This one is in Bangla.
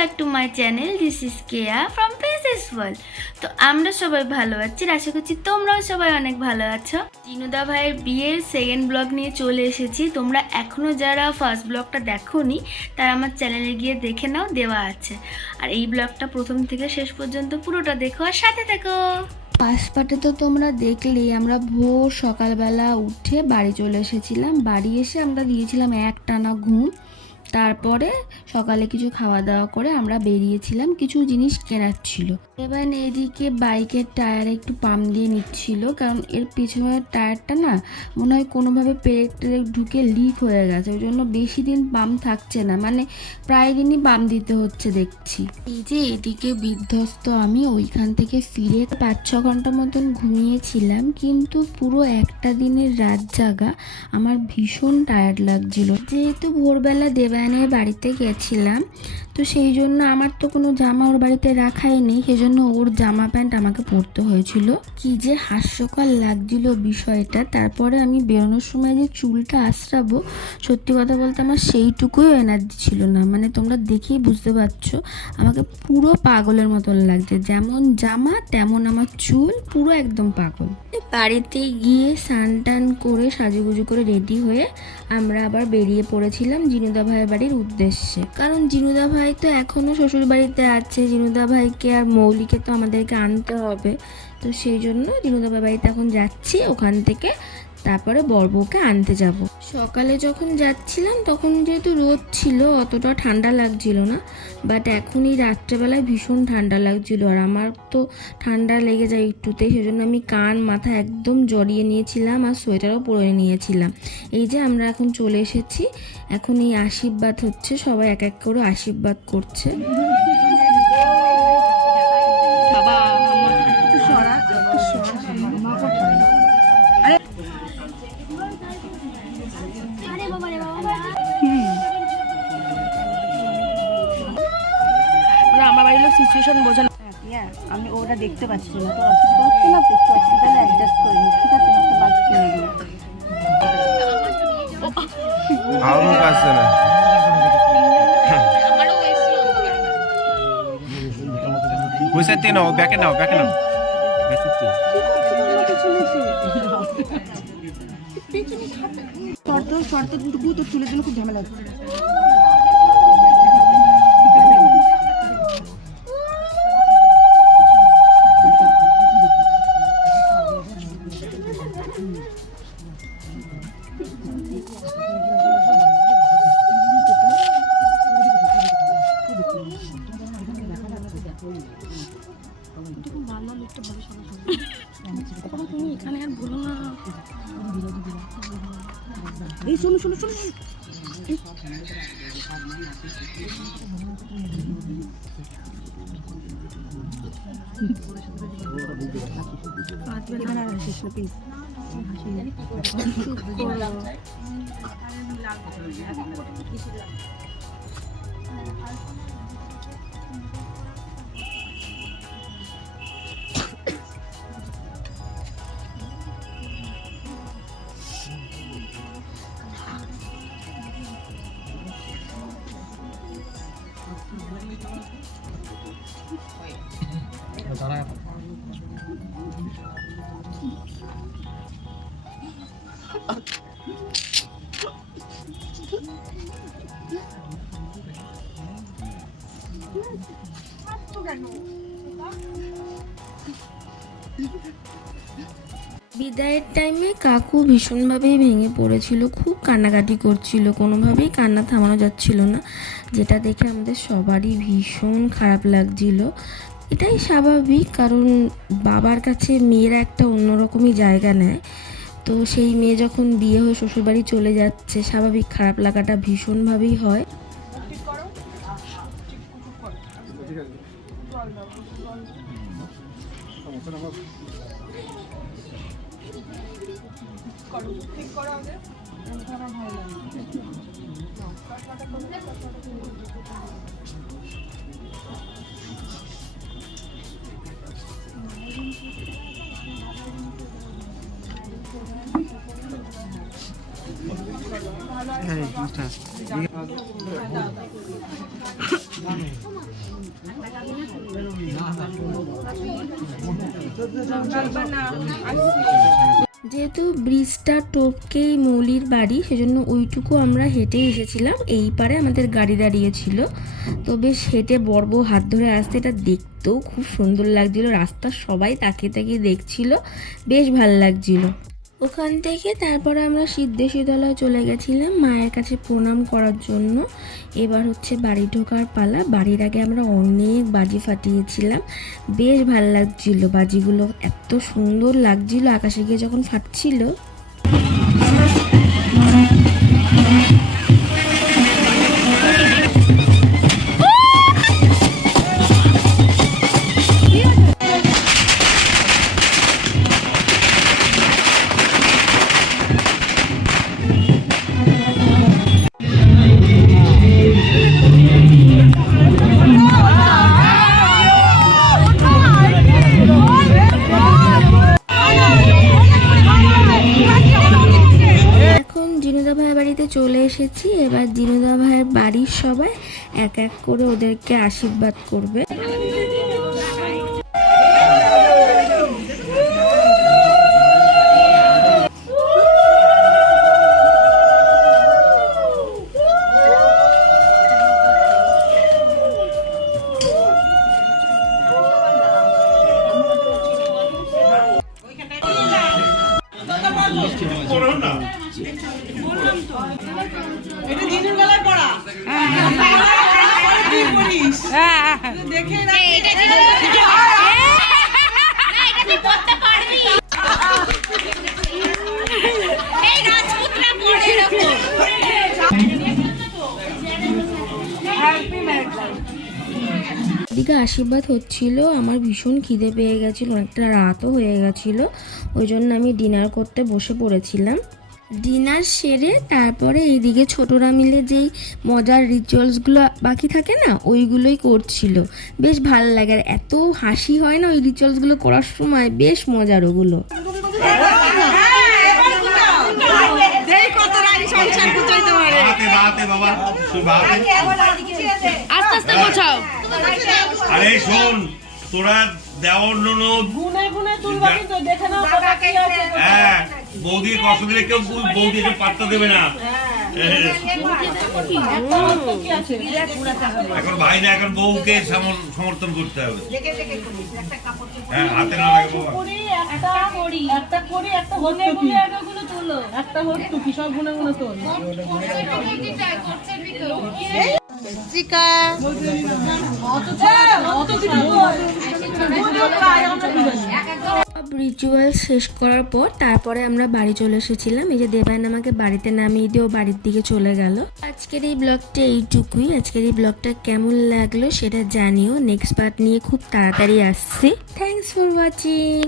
Back to my channel. This is Keya from princess world. তো আমরা সবাই ভালো আছি, আশা করছি তোমরাও সবাই অনেক ভালো আছো। জিনুদা ভাইয়ের বিয়ের সেকেন্ড ব্লগ নিয়ে চলে এসেছি। তোমরা এখনও যারা ফার্স্ট ব্লগটা দেখোনি তারা আমার চ্যানেলে গিয়ে দেখে নাও, দেওয়া আছে। আর এই ব্লগটা প্রথম থেকে শেষ পর্যন্ত পুরোটা দেখো আর সাথে থেকো। ফার্স্ট পার্টে তো তোমরা দেখলেই আমরা ভোর সকালবেলা উঠে বাড়ি চলে এসেছিলাম। বাড়ি এসে আমরা দিয়েছিলাম একটানা ঘুম। তারপরে সকালে কিছু খাওয়া দাওয়া করে আমরা বেরিয়েছিলাম, কিছু জিনিস কেনার ছিল। এবার এদিকে বাইকের টায়ারে একটু পাম্প দিয়ে নিচ্ছিল, কারণ এর পিছনের টায়ারটা না মনে হয় কোনোভাবে পেরেক টেরেক ঢুকে লিক হয়ে গেছে, ওই জন্য বেশি দিন পাম্প থাকছে না, মানে প্রায় দিনই পাম্প দিতে হচ্ছে দেখছি। এই যে এদিকে বিধ্বস্ত আমি, ওইখান থেকে ফিরে 5-6 ঘন্টা মতন ঘুমিয়েছিলাম, কিন্তু পুরো একটা দিনের রাত জাগা, আমার ভীষণ টায়ার্ড লাগছিল। যেহেতু ভোরবেলা দেবায়নের বাড়িতে গেছিলাম, তো সেই জন্য আমার তো কোনো জামা ওর বাড়িতে রাখাই নেই, সেজন্য ওর জামা প্যান্ট আমাকে পরতে হয়েছিল। কি যে হাস্যকর লাগছিল বিষয়টা। তারপরে আমি বেরোনোর সময় যে চুলটা আঁচড়াবো, সত্যি কথা বলতে আমার সেইটুকুও এনার্জি ছিল না। মানে তোমরা দেখেই বুঝতে পারছো আমাকে পুরো পাগলের মতন লাগছে, যেমন জামা তেমন আমার চুল, পুরো একদম পাগল। বাড়িতে গিয়ে স্নান টান করে সাজুগুজু করে রেডি হয়ে আমরা আবার বেরিয়ে পড়েছিলাম জিনুদা ভাইয়ের বাড়ির উদ্দেশ্যে। কারণ জিনুদা ভাই তো এখনও শ্বশুর বাড়িতে আছে, জিনুদা ভাইকে আর মৌলিকে তো আমাদেরকে আনতে হবে। তো সেই জন্য জিনুদা ভাই বাড়িতে এখন যাচ্ছি, ওখান থেকে তারপরে বরবউকে আনতে যাব। সকালে যখন যাচ্ছিলাম তখন যেহেতু রোদ ছিল অতটা ঠান্ডা লাগছিল না, বাট এখন এই রাত্রেবেলায় ভীষণ ঠান্ডা লাগছিল। আর আমার তো ঠান্ডা লেগে যায় একটুতেই, সেজন্য আমি কান মাথা একদম জড়িয়ে নিয়েছিলাম আর সোয়েটারও পরে নিয়েছিলাম। এই যে আমরা এখন চলে এসেছি, এখন এই আশীর্বাদ হচ্ছে, সবাই এক এক করে আশীর্বাদ করছে। আমার বাড়ির লোক সিচুয়েশন বোঝা না, আমি ওটা দেখতে পাচ্ছি না, তো অসুবিধা হচ্ছে না, দেখতে পাচ্ছি, তাহলে অ্যাডজাস্ট করে নিই, ঠিক আছে? একটা বাস কিনে দিই। আমার কাছে না বুঝতে নাও, ব্যাকে নাও, ব্যাকে নাও। শর্ত টুকু তোর চুলের জন্য খুব ঝামেলা হচ্ছে। তুমি এখানে আর বলো না। এই শোনো শোনো শোনো, বিদায়ের টাইমে কাকু ভীষণভাবেই ভেঙে পড়েছিল, খুব কান্নাকাটি করছিল, কোনোভাবেই কান্না থামানো যাচ্ছিল না, যেটা দেখে আমাদের সবারই ভীষণ খারাপ লাগছিল। এটাই স্বাভাবিক, কারণ বাবার কাছে মেয়েরা একটা অন্যরকমই জায়গা নেয়। তো সেই মেয়ে যখন বিয়ে হয়ে শ্বশুরবাড়ি চলে যাচ্ছে, স্বাভাবিক খারাপ লাগাটা ভীষণভাবেই হয়। যেহেতু ব্রিজটা টপকেই মৌলির বাড়ি, সেজন্য ওইটুকু আমরা হেঁটে এসেছিলাম। এই পারে আমাদের গাড়ি দাঁড়িয়েছিল, তো বেশ হেঁটে বড় হাত ধরে আসতে, এটা দেখতেও খুব সুন্দর লাগছিল। রাস্তার সবাই তাকিয়ে তাকিয়ে দেখছিল, বেশ ভালো লাগছিল। ওখান থেকে তারপরে আমরা সিদ্ধেশ্বরতলায় চলে গেছিলাম মায়ের কাছে প্রণাম করার জন্য। এবার হচ্ছে বাড়ি ঢোকার পালা। বাড়ির আগে আমরা অনেক বাজি ফাটিয়েছিলাম, বেশ ভালো লাগছিল। বাজিগুলো এত সুন্দর লাগছিল আকাশে গিয়ে যখন ফাটছিল। চলে এসেছি। এবার জিনুদা ভাইয়ের বাড়ির সবাই এক এক করে ওদেরকে আশীর্বাদ করবে। এদিকে আশীর্বাদ হচ্ছিল, আমার ভীষণ খিদে পেয়ে গেছিল, অনেকটা রাতও হয়ে গেছিল, ওই জন্য আমি ডিনার করতে বসে পড়েছিলাম। ডিনার সেরে তারপরে এইদিকে ছোটরা মিলে যেই মজার রিচুয়ালসগুলো বাকি থাকে না, ওইগুলোই করছিল। বেশ ভালো লাগে, আর এত হাসি হয় না ওই রিচুয়ালসগুলো করার সময়, বেশ মজার ওগুলো। আস্তে আস্তে গোছাও। আরে শোন, তোরা দেওয়ার ননদ হ্যাঁ বৌদি কষ্ট দিলে কেউ বৌদিকে পাত্তা দেবে না। এখন ভাই না, এখন বউকে সমর্থন করতে হবে। হ্যাঁ হাতে না লাগে বাবা। রিচুয়াল শেষ করার পর তারপরে আমরা বাড়ি চলে এসেছিলাম। এই যে দেবায়ন আমাকে বাড়িতে নামিয়ে দিয়ে বাড়ির দিকে চলে গেল। আজকের এই ব্লগটা এইটুকুই। আজকের এই ব্লগটা কেমন লাগলো সেটা জানিও। নেক্সট পার্ট নিয়ে খুব তাড়াতাড়ি আসছি। Thanks for watching.